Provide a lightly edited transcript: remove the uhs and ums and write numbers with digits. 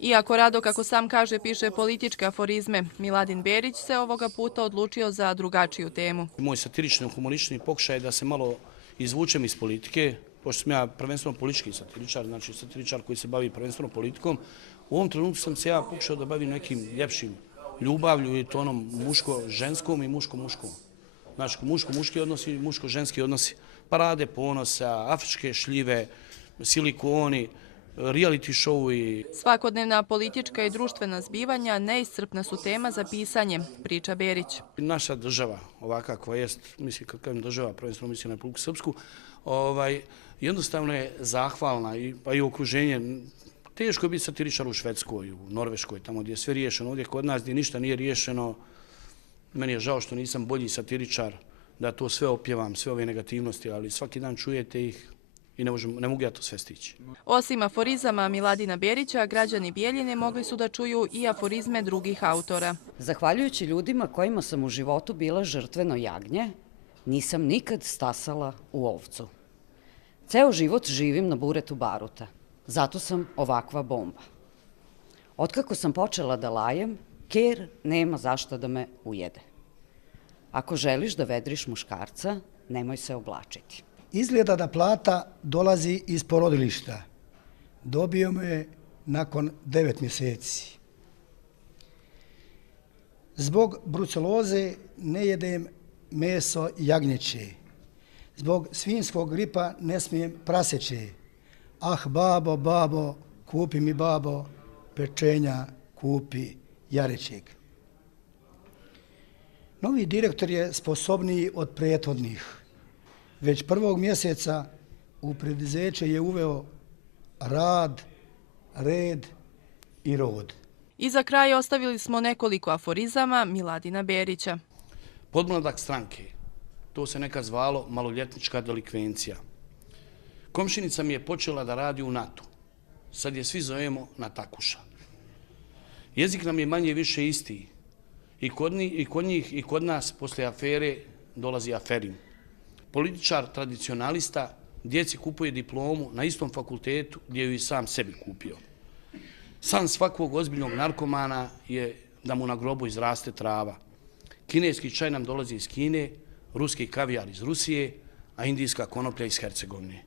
Iako rado, kako sam kaže, piše političke aforizme, Miladin Berić se ovoga puta odlučio za drugačiju temu. Moj satirični, humoristični pokušaj je da se malo izvučem iz politike, pošto sam ja prvenstveno politički satiričar, znači satiričar koji se bavi prvenstveno politikom. U ovom trenutku sam se ja pokušao da bavim nekim ljepšim ljubavlju i to onom muško-ženskom i muško-muškom. Znači muško-muški odnosi i muško-ženski odnosi. Parade ponosa, afričke šljive, silikoni, reality show. Svakodnevna politička i društvena zbivanja neiscrpna su tema za pisanje, priča Berić. Naša država, ovakva koja jest, mislim kad kažem država, prvenstveno mislim na Republiku Srpsku, jednostavno je zahvalna, pa i okruženje. Teško je biti satiričar u Švedskoj, u Norveškoj, tamo gdje je sve riješeno. Ovdje kod nas gdje ništa nije riješeno, meni je žao što nisam bolji satiričar, da to sve opjevam, sve ove negativnosti, ali svaki dan čujete ih i ne mogu ja to sve stići. Osim aforizama Miladina Berića, građani Bijeljine mogli su da čuju i aforizme drugih autora. Zahvaljujući ljudima kojima sam u životu bila žrtveno jagnje, nisam nikad stasala u ovcu. Ceo život živim na buretu baruta, zato sam ovakva bomba. Otkako sam počela da lajem, ker nema zašto da me ujede. Ako želiš da vedriš muškarca, nemoj se oblačiti. Izgleda da plata dolazi iz porodilišta. Dobio me je nakon 9 mjeseci. Zbog bruceloze ne jedem meso jagnjeće. Zbog svinjskog gripa ne smijem praseće. Ah, babo, babo, kupi mi babo, pečenja kupi jarećeg. Novi direktor je sposobniji od prethodnih. Već prvog mjeseca u preduzeće je uveo rad, red i rod. I za kraj ostavili smo nekoliko aforizama Miladina Berića. Podmladak stranke, to se nekad zvalo maloljetnička delikvencija. Komšinica mi je počela da radi u NATO. Sad je svi zovemo Natakuša. Jezik nam je manje više isti. I kod njih i kod nas poslije afere dolazi aferin. Političar, tradicionalista, djeci kupuje diplomu na istom fakultetu gdje ju i sam sebi kupio. San svakog ozbiljnog narkomana je da mu na grobu izraste trava. Kineski čaj nam dolazi iz Kine, ruski kavijar iz Rusije, a indijska konoplja iz Hercegovine.